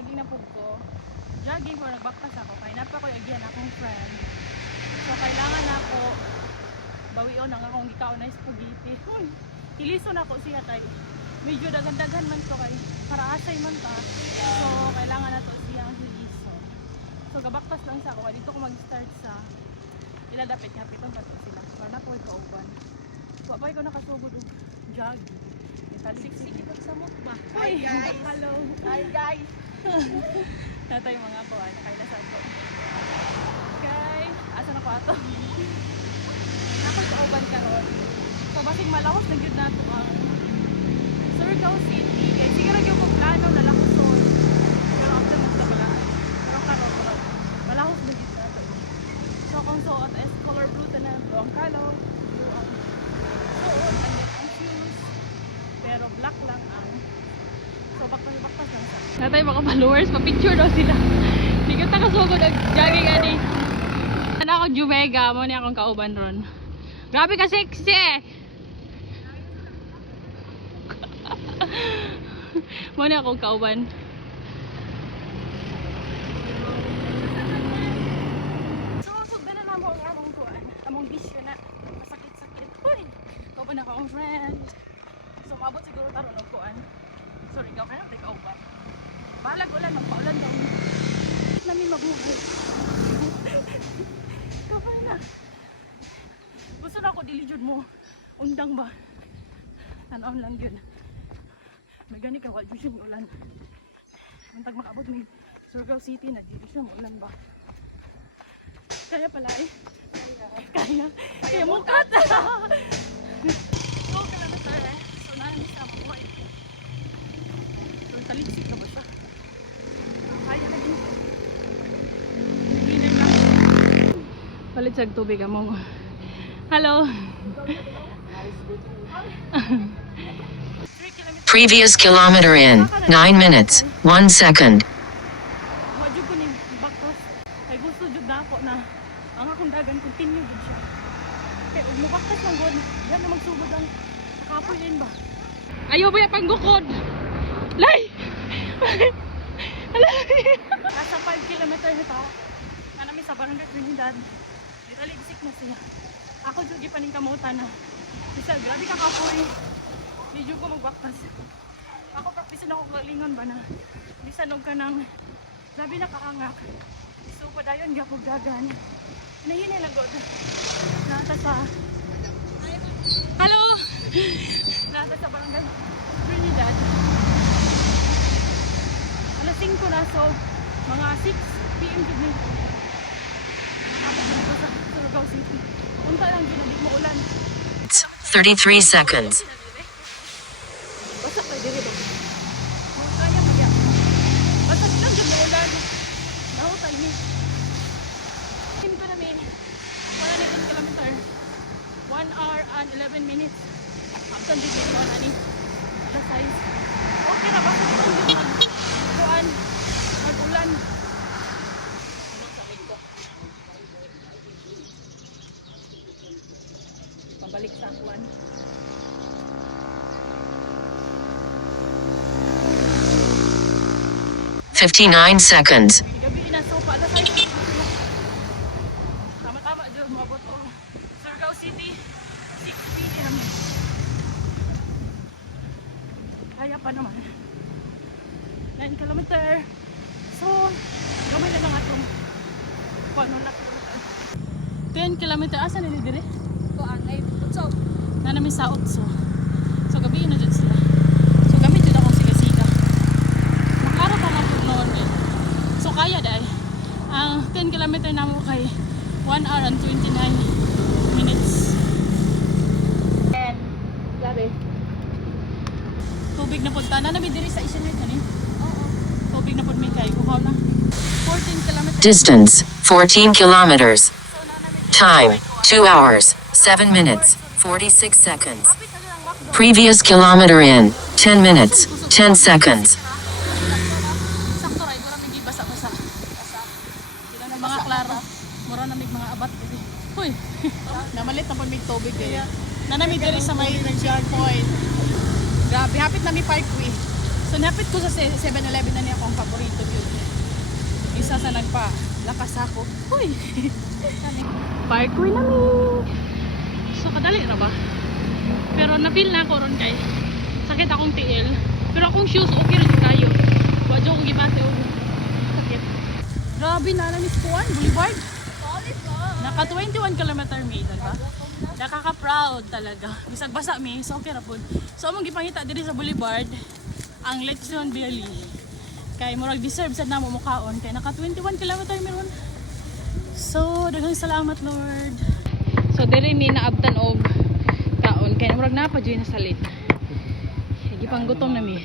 jogging na po ko. Jogging ko, nagbaktas ako. Kaya napa ko again akong friend. So kailangan ako bawion ang akong ikaw na spaghetti. Hilison ako siya kay medyo dagan-dagan man to kay para asay man ta. So kailangan na to siyang hilison. So gabaktas lang sa ako. Kaya dito ko mag-start sa iladapit nga pitong kato sila. Para na po ikauban. So apay ko nakasugod og jogging. Siksik ko sa mukba. Hi guys! Hello! Hi guys! Natay mga kuhan, nakailasan ko. Okay, asa na ko ato? Nako'y kauban karon. So basig malahos na gyud nato ang Surigao City. Kaya siguro yung kong plano na lakoson. Pero after magtabalaan. Pero karon malahos na gyud nato. So kung suot is color blue na blue ang kalaw. Blue ang suot and then ang shoes. Pero black lang ang so baktas lang sa natay mga followers, pa-picture daw sila. Hindi ka takasugod ang jogging ani. Ano ako Jumega, mo ni akong kauban ron. Grabe ka sexy eh. Mo ni akong kauban. So sugdan na namo ang among kuan. Among bisyo na masakit-sakit. Hoy, kauban ako ang friend. So maabot siguro taron og kuan. Sorry, ikaw kaya take over. Balag ulan, magpaulan daw. Namin mabuhay. Kapay na. Gusto na ako dilijud mo. Undang ba? Tanaon lang yun. May gani ka, wala yung ulan. Mantag makabot may Surigao City na dito siya ulan ba? Kaya pala eh. Kaya mukat! So, kilometer eh. So, namin sa mabuhay. So, taliksik na ba siya? Kaya na din. Hininan lang. Palit siyang tubig among. Hello! Previous kilometer in 9 minutes 1 second. Wadyo ko ni bakos. Kay gusto jud dako na ang akong dagan continue jud siya. Kay ug mubaktas lang gud. Yan na magsugod ang nakapoy din ba? Ayaw ba ya panggukod? Lay! Nasa 5 kilometer na tao. Anami sa barangay Trinidad. Ditaligsik na siya. Ako jud gipaning kamutan na. Bisa grabe ka kapoy. Medyo ko magbaktas. Ako practice ako kalingon ba na. Bisan og kanang grabe na kaangak. So padayon gyapon gagan. Nahinay lang god. Nata sa hello! Nata sa barangay Trinidad. Alas 5 na so mga 6 PM gid ni. Ako dito sa Surigao City. Unta lang ginadig mo ulan. 33 seconds. Basta pwede rin. Kaya kaya. Basta lang gud mo ulan. Nahutay ni. Tim ko namin. 111 kilometer. 1 hour and 11 minutes. After the day ko ani. Alas 6. Okay na ba? Kuan. Mag-ulan. Pabalik sa kuan. $59 seconds. Gabi na so pa alas 6. Tama-tama dyan maabot o Surigao City 6 PM. Kaya pa naman 9 kilometer. So gamay na lang atong paano na kilometer 10 kilometer. Asa na ni dire? Kuan ay utso na namin sa utso. So gabi na dyan sila. So gamit dyan akong siga-siga. Makara pa na po noon eh. So kaya dahil ang 10 kilometer na mo kay 1 hour and 29 minutes. And grabe. Tubig na punta. Na namin diri sa Isinet na ni? Oo. Tubig na po may kay. Kuhaw na. 14 kilometers. Distance 14 kilometers. Time 2 hours 7 minutes 46 seconds. Previous kilometer in 10 minutes 10 seconds. Sakto ray mura may basa-basa. Sila na mga klaro. Mura na may mga abat diri. Hoy. Namalit na pud may tubig diri. Nanami diri sa may checkpoint. Grabe, hapit na mi parkway. So napit ko sa 7-Eleven na niya akong paborito yun. isa sa nagpa-lakas ako. Uy! Parkway na mi! So kadali na ba? Pero na-feel na ako ron kay sakit akong tiil. Pero akong shoes okay rin kayo. Wadyo kong gibate o sakit. Grabe na Miss Kuan, Boulevard. Naka 21 km mi, diba? Nakaka-proud talaga. Bisag basa mi, so okay ra pud. So among gipangita diri sa Boulevard ang Lechon Belly. Kay murag deserve sad namo mukaon kay naka 21 km meron. So daghang salamat Lord. So diri mi naabtan og kaon kay murag napa joy na salit. Gipanggutom na mi.